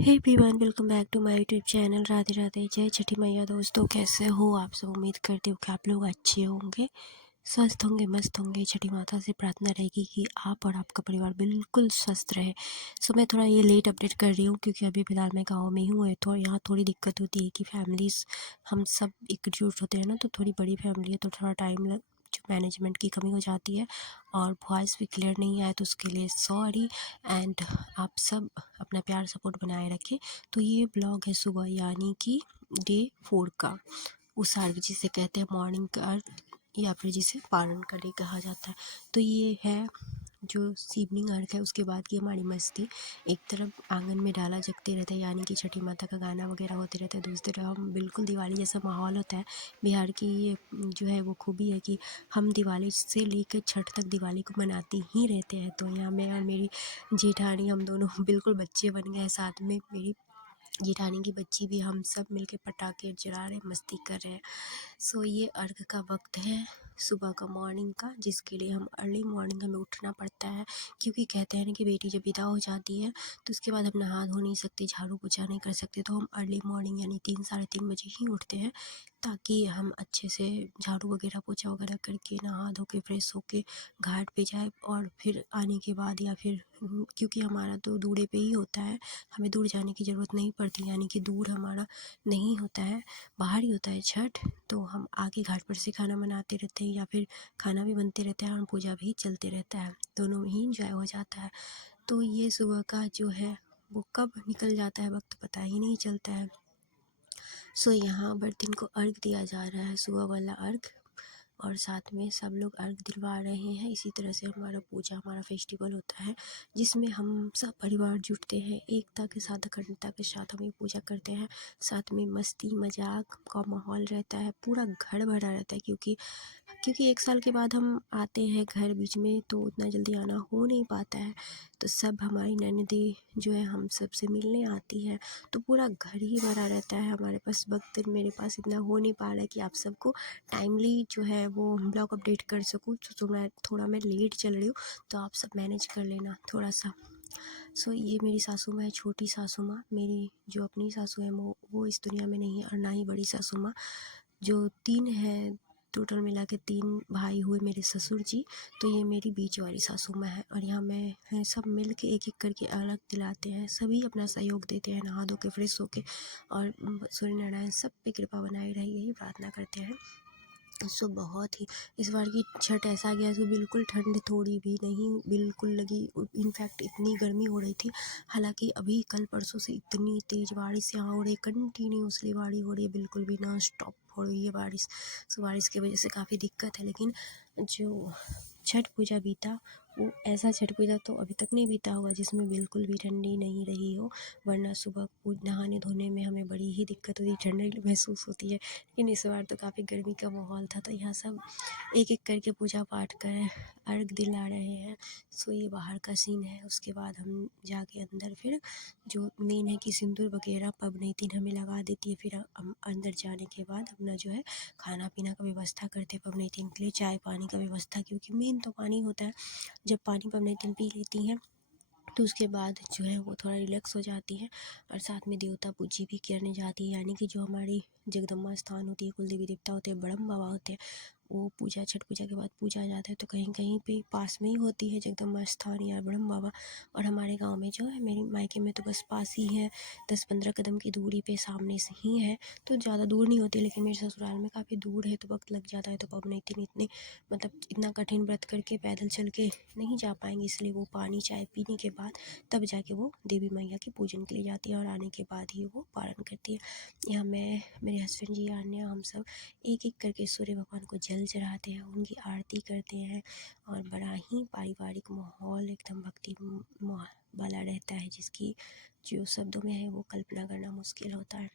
Hey everyone, welcome back to my YouTube channel. Radhe Radhe, जय छठी मैया। दोस्तों, कैसे हो आप सब? उम्मीद करती हूँ कि आप लोग अच्छे होंगे, स्वस्थ होंगे, मस्त होंगे। छठी माता से प्रार्थना रहेगी कि आप और आपका परिवार बिल्कुल स्वस्थ रहे। सो मैं थोड़ा ये लेट अपडेट कर रही हूँ क्योंकि अभी फ़िलहाल मैं गाँव में ही हूँ। तो यहाँ थोड़ी दिक्कत होती है कि फैमिलीज़ हम सब एकजुट होते हैं ना, तो थोड़ी बड़ी फैमिली है तो थोड़ा टाइम लग जो मैनेजमेंट की कमी हो जाती है और वॉइस भी क्लियर नहीं आया, तो उसके लिए सॉरी। एंड आप सब अपना प्यार सपोर्ट बनाए रखें। तो ये ब्लॉग है सुबह यानी कि डे 4 का, उस अर्घ जिसे कहते हैं मॉर्निंग का अर्घ, या फिर जिसे पारण का डे कहा जाता है। तो ये है जो इवनिंग अर्घ है, उसके बाद की हमारी मस्ती। एक तरफ आंगन में डाला जगते रहता है यानी कि छठी माता का गाना वगैरह होते रहता है, दूसरी तरफ हम बिल्कुल दिवाली जैसा माहौल होता है। बिहार की ये जो है वो खूबी है कि हम दिवाली से लेकर छठ तक दिवाली को मनाते ही रहते हैं। तो यहाँ मैं और मेरी जेठानी, हम दोनों बिल्कुल बच्चे बन गए हैं। साथ में मेरी जेठानी की बच्ची भी, हम सब मिलके पटाखे जला रहे हैं, मस्ती कर रहे हैं। सो ये अर्घ का वक्त है, सुबह का, मॉर्निंग का, जिसके लिए हम अर्ली मॉर्निंग हमें उठना पड़ता है। क्योंकि कहते हैं ना कि बेटी जब विदा हो जाती है तो उसके बाद हम नहा धो नहीं सकते, झाड़ू पोछा नहीं कर सकते। तो हम अर्ली मॉर्निंग यानी 3 साढ़े 3 बजे ही उठते हैं, ताकि हम अच्छे से झाड़ू वगैरह पोछा वगैरह करके नहा धो के फ्रेश होके घाट पे जाए। और फिर आने के बाद या फिर क्योंकि हमारा तो दूल्हे पे ही होता है, हमें दूर जाने की ज़रूरत नहीं पड़ती, यानी कि दूर हमारा नहीं होता है, बाहर ही होता है छठ। तो हम आके घाट पर से खाना बनाते रहते हैं, या फिर खाना भी बनते रहता है और पूजा भी चलते रहता है, दोनों में ही इंजॉय हो जाता है। तो ये सुबह का जो है वो कब निकल जाता है वक्त पता ही नहीं चलता है। सो यहाँ बर्तन को अर्घ दिया जा रहा है, सुबह वाला अर्घ, और साथ में सब लोग अर्घ दिलवा रहे हैं। इसी तरह से हमारा पूजा, हमारा फेस्टिवल होता है, जिसमें हम सब परिवार जुटते हैं, एकता के साथ, अखंडता के साथ हम ये पूजा करते हैं। साथ में मस्ती मजाक का माहौल रहता है, पूरा घर भरा रहता है। क्योंकि 1 साल के बाद हम आते हैं घर बीच में, तो उतना जल्दी आना हो नहीं पाता है। तो सब हमारी ननदें जो है हम सब से मिलने आती है, तो पूरा घर ही भरा रहता है। हमारे पास वक्त, मेरे पास इतना हो नहीं पा रहा है कि आप सबको टाइमली जो है वो ब्लॉग अपडेट कर सकूँ। तो मैं लेट चल रही हूँ, तो आप सब मैनेज कर लेना थोड़ा सा। सो ये मेरी सासू माँ है, छोटी सासू माँ। मेरी जो अपनी सासू है वो इस दुनिया में नहीं है, और ना ही बड़ी सासू माँ, जो 3 हैं। टोटल मिला के 3 भाई हुए मेरे ससुर जी। तो ये मेरी बीच वाली सासू माँ है, और यहाँ मैं हैं, सब मिल के एक एक करके अलग दिलाते हैं, सभी अपना सहयोग देते हैं, नहा धो के फ्रेश होके। और सूर्य नारायण सब पे कृपा बनाई रहे, यही प्रार्थना करते हैं। सो बहुत ही इस बार की छठ ऐसा गया कि बिल्कुल ठंड थोड़ी भी नहीं बिल्कुल लगी। इनफैक्ट इतनी गर्मी हो रही थी। हालांकि अभी कल परसों से इतनी तेज़ बारिश यहाँ हो रही है, कंटिन्यूसली बारिश हो रही है, बिल्कुल भी नॉन स्टॉप हो रही है बारिश। सो बारिश की वजह से काफ़ी दिक्कत है। लेकिन जो छठ पूजा बीता, वो ऐसा छठ पूजा तो अभी तक नहीं बीता होगा जिसमें बिल्कुल भी ठंडी नहीं रही हो। वरना सुबह नहाने धोने में हमें बड़ी ही दिक्कत होती है, ठंडी महसूस होती है। लेकिन इस बार तो काफ़ी गर्मी का माहौल था, तो यहाँ सब एक एक करके पूजा पाठ कर अर्घ दिला रहे हैं। सो ये बाहर का सीन है। उसके बाद हम जाके अंदर, फिर जो मेन है कि सिंदूर वगैरह पबनैतिन हमें लगा देती है। फिर हम अंदर जाने के बाद अपना जो है खाना पीना का व्यवस्था करते हैं पबनैतिन के लिए, चाय पानी का व्यवस्था, क्योंकि मेन तो पानी होता है। जब पानी पबनैतिन पी लेती हैं तो उसके बाद जो है वो थोड़ा रिलैक्स हो जाती है। और साथ में देवता पूजी भी करने जाती है, यानी कि जो हमारी जगदम्बा स्थान होती है, कुल देवी देवता होते हैं, ब्रह्म बाबा होते हैं, वो पूजा, छठ पूजा के बाद पूजा जाता है। तो कहीं कहीं पे पास में ही होती है जगदम्बा स्थान या ब्रह्म बाबा। और हमारे गांव में जो है, मेरी मायके में तो बस पास ही है, 10-15 कदम की दूरी पे सामने से ही है, तो ज़्यादा दूर नहीं होती। लेकिन मेरे ससुराल में काफ़ी दूर है, तो वक्त लग जाता है। तो पबनैतिन इतने मतलब इतना कठिन व्रत करके पैदल चल के नहीं जा पाएंगे, इसलिए वो पानी चाय पीने के बाद तब जाके वो देवी मैया के पूजन के लिए जाती है, और आने के बाद ही वो पारण करती है। यहाँ मैं, मेरे हस्बैंड जी, अन्य, हम सब एक एक करके सूर्य भगवान को जल चढ़ाते हैं, उनकी आरती करते हैं। और बड़ा ही पारिवारिक माहौल, एकदम भक्ति वाला रहता है, जिसकी जो शब्दों में है वो कल्पना करना मुश्किल होता है।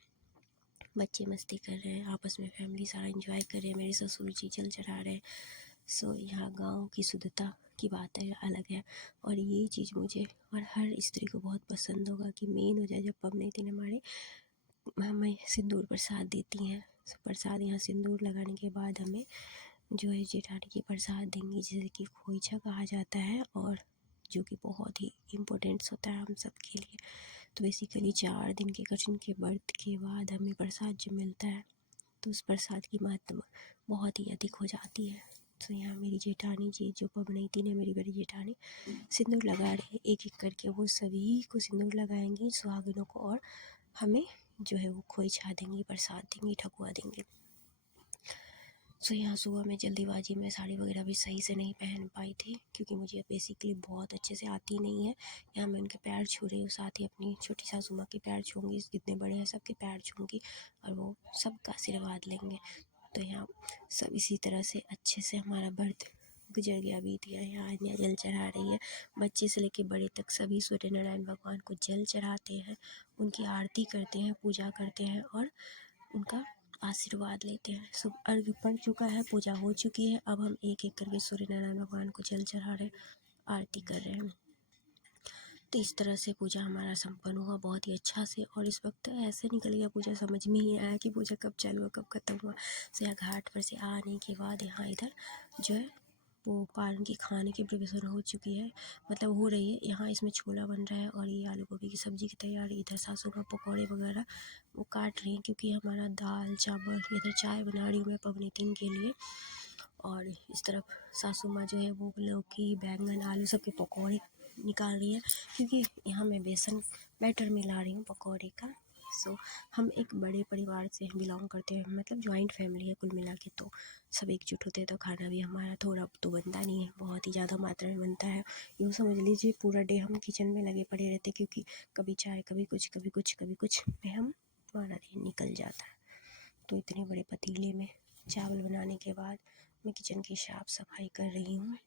बच्चे मस्ती कर रहे हैं आपस में, फैमिली सारा एंजॉय कर रहे हैं, मेरे ससुर जी जल चढ़ा रहे हैं। सो यहाँ गांव की शुद्धता की बात है, अलग है। और ये चीज़ मुझे और हर स्त्री को बहुत पसंद होगा कि मेन हो जाए जब पबनैतिन हमारे हमें सिंदूर प्रसाद देती हैं। प्रसाद, यहाँ सिंदूर लगाने के बाद हमें जो है जेठानी की प्रसाद देंगी, जिसे कि खोइछा कहा जाता है, और जो कि बहुत ही इम्पोर्टेंट्स होता है हम सब के लिए। तो बेसिकली 4 दिन के कठिन के व्रत के बाद हमें प्रसाद जो मिलता है तो उस प्रसाद की महत्व बहुत ही अधिक हो जाती है। तो यहाँ मेरी जेठानी जी जो पवनैती ने, मेरी बड़ी जेठानी सिंदूर लगा रहे हैं एक एक करके। वो सभी को सिंदूर लगाएंगी, सुहागिनों को, और हमें जो है वो खोइछा देंगी, प्रसाद देंगी, ठकुआ देंगी। सो यहाँ सुबह में जल्दीबाजी में साड़ी वगैरह भी सही से नहीं पहन पाई थी क्योंकि मुझे बेसिकली बहुत अच्छे से आती नहीं है। यहाँ मैं उनके पैर छू रही हूँ, साथ ही अपनी छोटी सासू माँ के पैर छूँगी, जितने बड़े हैं सबके पैर छूँगी और वो सबका आशीर्वाद लेंगे। तो यहाँ सब इसी तरह से अच्छे से हमारा व्रत गुजर गया, बीत गया। यहाँ आन्या जल चढ़ा रही है, बच्चे से लेके बड़े तक सभी सूर्यनारायण भगवान को जल चढ़ाते हैं, उनकी आरती करते हैं, पूजा करते हैं और उनका आशीर्वाद लेते हैं। शुभ अर्घ पड़ चुका है, पूजा हो चुकी है, अब हम एक एक करके सूर्यनारायण भगवान को जल चढ़ा रहे हैं, आरती कर रहे हैं। तो इस तरह से पूजा हमारा संपन्न हुआ बहुत ही अच्छा से। और इस वक्त ऐसे निकल गया पूजा, समझ में ही आया कि पूजा कब चालू हुआ कब ख़त्म हुआ। तो यहाँ घाट पर से आने के बाद यहाँ इधर जो है वो पान की खाने की प्रिपरेशन हो चुकी है, मतलब हो रही है। यहाँ इसमें छोला बन रहा है और ये आलू गोभी की सब्ज़ी की तैयारी। इधर सासू माँ पकौड़े वगैरह वो काट रही हैं क्योंकि हमारा दाल चावल, इधर चाय बना रही हूँ मैं पवनीतिन के लिए। और इस तरफ सासू माँ जो है वो लौकी, बैंगन, आलू सब के पकौड़े निकाल रही है क्योंकि यहाँ मैं बेसन बैटर मिला रही हूँ पकौड़े का। सो हम एक बड़े परिवार से बिलोंग करते हैं, मतलब जॉइंट फैमिली है कुल मिला के। तो सब एकजुट होते हैं तो खाना भी हमारा थोड़ा तो बनता नहीं है, बहुत ही ज़्यादा मात्रा में बनता है। यूँ समझ लीजिए पूरा डे हम किचन में लगे पड़े रहते क्योंकि कभी चाय, कभी कुछ, कभी कुछ, कभी कुछ में हमारा दिन निकल जाता है। तो इतने बड़े पतीले में चावल बनाने के बाद मैं किचन की साफ़ सफाई कर रही हूँ।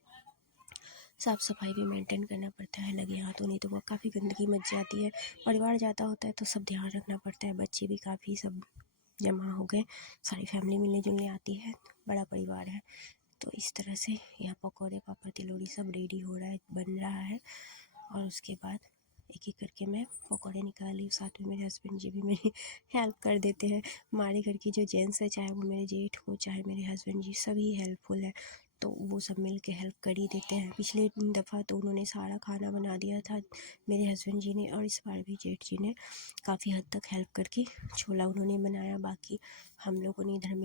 साफ़ सफाई भी मेंटेन करना पड़ता है, लगे हाथों, नहीं तो वो काफ़ी गंदगी मच जाती है। परिवार ज़्यादा होता है तो सब ध्यान रखना पड़ता है। बच्चे भी काफ़ी सब जमा हो गए, सारी फैमिली मिलने जुलने आती है, बड़ा परिवार है। तो इस तरह से यहाँ पकौड़े, पापड़, तिलौरी सब रेडी हो रहा है, बन रहा है। और उसके बाद एक एक करके मैं पकौड़े निकाल ली। साथ में मेरे हस्बैंड जी भी मेरी हेल्प कर देते हैं। हमारे घर की जो जेंट्स है, चाहे वो मेरे जेठ हो चाहे मेरे हस्बैंड जी, सभी हेल्पफुल है, तो वो सब मिल के हेल्प कर ही देते हैं। पिछले दफ़ा तो उन्होंने सारा खाना बना दिया था मेरे हस्बैंड जी ने, और इस बार भी जेठ जी ने काफ़ी हद तक हेल्प करके छोला उन्होंने बनाया। बाकी हम लोगों ने इधर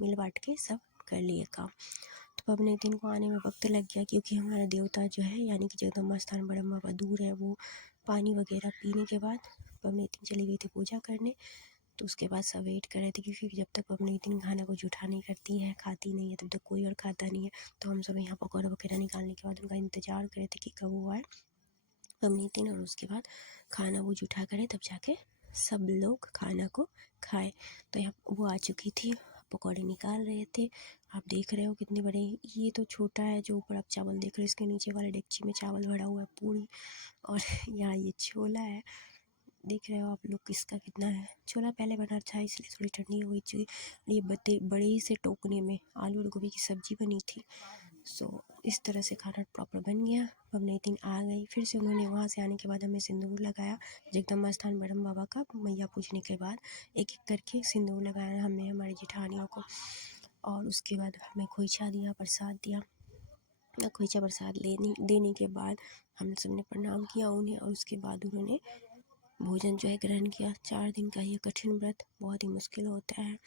मिल बाँट के सब कर लिए काम। तो पवनीतिन को आने में वक्त लग गया क्योंकि हमारा देवता जो है यानी कि जगदम्बा स्थान बड़म्बा बाबा दूर है। वो पानी वगैरह पीने के बाद पवनीतिन चली गई थी पूजा करने। तो उसके बाद सब वेट कर रहे थे क्योंकि जब तक पवनीतिन खाना को जूठा नहीं करती है, खाती नहीं है, तब तक कोई और खाता नहीं है। तो हम सब यहाँ पकौड़े वगैरह निकालने के बाद उनका इंतज़ार कर रहे थे कि कब वो आए पवनीतिन, और उसके बाद खाना वो जूठा करे तब जाके सब लोग खाना को खाए। तो यहाँ वो आ चुकी थी, पकौड़े निकाल रहे थे। आप देख रहे हो कितने बड़े, ये तो छोटा है जो ऊपर आप चावल देख रहे हो, इसके नीचे वाले डेगची में चावल भरा हुआ है पूरी। और यहाँ ये छोला है, देख रहे हो आप लोग किसका कितना है। छोला पहले बना था इसलिए थोड़ी ठंडी हो गई थी। ये बड़े से टोकने में आलू और गोभी की सब्ज़ी बनी थी। सो इस तरह से खाना प्रॉपर बन गया। पवनीतिन आ गई, फिर से उन्होंने वहाँ से आने के बाद हमें सिंदूर लगाया। जगदम्बा स्थान बड़म बाबा का मैया पूजने के बाद एक एक करके सिंदूर लगाया हमने हमारी जेठानियों को। और उसके बाद हमें खोइछा दिया, प्रसाद दिया। खोइछा प्रसाद देने के बाद हम सब ने प्रणाम किया उन्हें, और उसके बाद उन्होंने भोजन जो है ग्रहण किया। 4 दिन का ये कठिन व्रत बहुत ही मुश्किल होता है,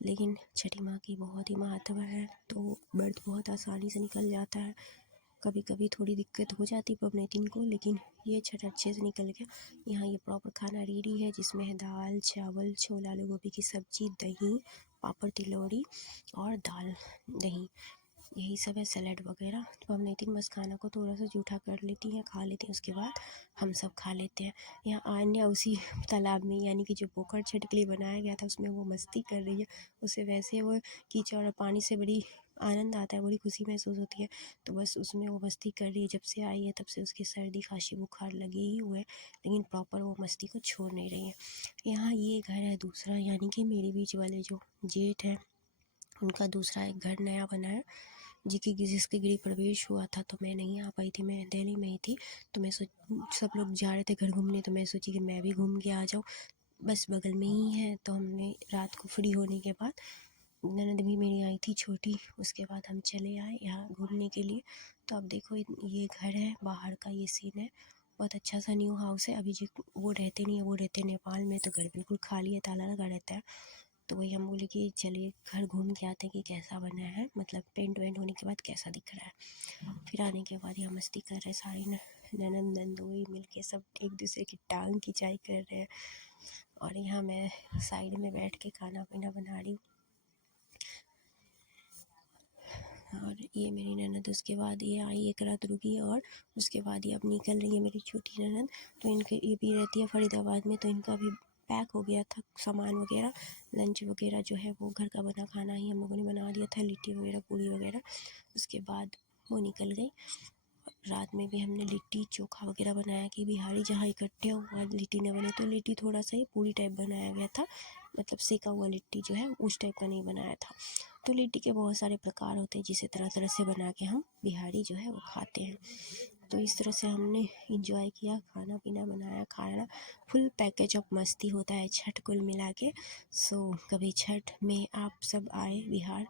लेकिन छठी माँ की बहुत ही महत्व है, तो व्रत बहुत आसानी से निकल जाता है। कभी कभी थोड़ी दिक्कत हो जाती पवनीतिन को, लेकिन ये छठ अच्छे से निकल गया। यहाँ ये प्रॉपर खाना रेडी है जिसमें है दाल चावल, छोला, आलू गोभी की सब्ज़ी, दही, पापड़, तिलौरी और दाल दही, यही सब है, सलाद वगैरह। तो पवनीतिन बस खाना को थोड़ा सा जूठा कर लेती हैं, खा लेती हैं, उसके बाद हम सब खा लेते हैं। यहाँ आन्या उसी तालाब में यानी कि जो पोखर छठ के लिए बनाया गया था उसमें वो मस्ती कर रही है। उसे वैसे वो कीचड़ और पानी से बड़ी आनंद आता है, बड़ी खुशी महसूस होती है, तो बस उसमें वो मस्ती कर रही है। जब से आई है तब से उसकी सर्दी खांसी बुखार लगे ही हुए, लेकिन प्रॉपर वो मस्ती को छोड़ नहीं रही है। यहाँ ये घर है दूसरा, यानी कि मेरे बीच वाले जो जेठ है उनका दूसरा एक घर नया बना है जिसके गृह प्रवेश हुआ था। तो मैं नहीं आ पाई थी, मैं दिल्ली में ही थी। तो मैं सब लोग जा रहे थे घर घूमने, तो मैं सोची कि मैं भी घूम के आ जाऊँ, बस बगल में ही है। तो हमने रात को फ्री होने के बाद, ननद भी मेरी आई थी छोटी, उसके बाद हम चले आए यहाँ घूमने के लिए। तो अब देखो ये घर है, बाहर का ये सीन है, बहुत अच्छा सा न्यू हाउस है। अभी जो वो रहते नहीं है, वो रहते नेपाल में, तो घर बिल्कुल खाली है, ताला लगा रहता है। तो वही हम बोले कि चलिए घर घूम के आते हैं कि कैसा बना है, मतलब पेंट वेंट होने के बाद कैसा दिख रहा है। फिर आने के बाद यहाँ मस्ती कर रहे सारी ननंद नंदोई मिल के, सब एक दूसरे की टांग खिंचाई कर रहे हैं। और यहाँ मैं साइड में बैठ के खाना पीना बना रही हूँ। और ये मेरी ननद, उसके बाद ये आई एक रात रुकी, और उसके बाद ये अब निकल रही है मेरी छोटी ननद। तो इनके ये भी रहती है फरीदाबाद में, तो इनका भी पैक हो गया था सामान वगैरह, लंच वगैरह जो है वो घर का बना खाना ही हम लोगों ने बना दिया था, लिट्टी वगैरह पूड़ी वगैरह। उसके बाद वो निकल गई। रात में भी हमने लिट्टी चोखा वगैरह बनाया कि बिहारी जहाँ इकट्ठे हुआ, लिट्टी न बने तो लिट्टी थोड़ा सा ही पूरी टाइप बनाया गया था, मतलब सेका हुआ लिट्टी जो है उस टाइप का नहीं बनाया था। तो लिट्टी के बहुत सारे प्रकार होते हैं, जिसे तरह तरह से बना के हम बिहारी जो है वो खाते हैं। तो इस तरह से हमने इंजॉय किया, खाना पीना बनाया, खाना फुल पैकेज ऑफ मस्ती होता है छठ कुल मिला के। सो कभी छठ में आप सब आए बिहार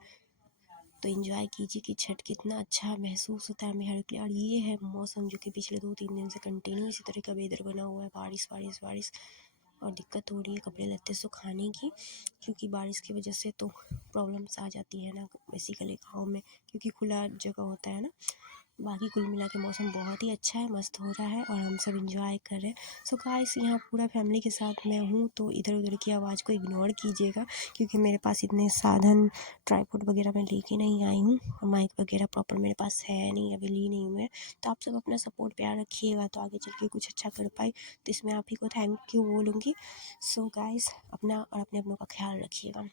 तो एंजॉय कीजिए कि छठ कितना अच्छा महसूस होता है बिहार के लिए। और ये है मौसम जो कि पिछले 2-3 दिन से कंटिन्यू इसी तरह का वेदर बना हुआ है, बारिश बारिश बारिश। और दिक्कत हो रही है कपड़े लत्ते सुखाने की, क्योंकि बारिश की वजह से तो प्रॉब्लम्स आ जाती है ना बेसिकली गाँव में, क्योंकि खुला जगह होता है ना। बाकी कुल मिला के मौसम बहुत ही अच्छा है, मस्त हो रहा है और हम सब इंजॉय कर रहे हैं। सो गाइस, यहाँ पूरा फैमिली के साथ मैं हूँ, तो इधर उधर की आवाज़ को इग्नोर कीजिएगा, क्योंकि मेरे पास इतने साधन ट्राईपॉड वगैरह मैं लेके नहीं आई हूँ, माइक वगैरह प्रॉपर मेरे पास है नहीं, अभी ली नहीं हूँ मैं। तो आप सब अपना सपोर्ट प्यार रखिएगा, तो आगे चल के कुछ अच्छा कर पाए, तो इसमें आप ही को थैंक यू बोलूँगी। सो गाइस, अपना और अपने अपनों का ख्याल रखिएगा।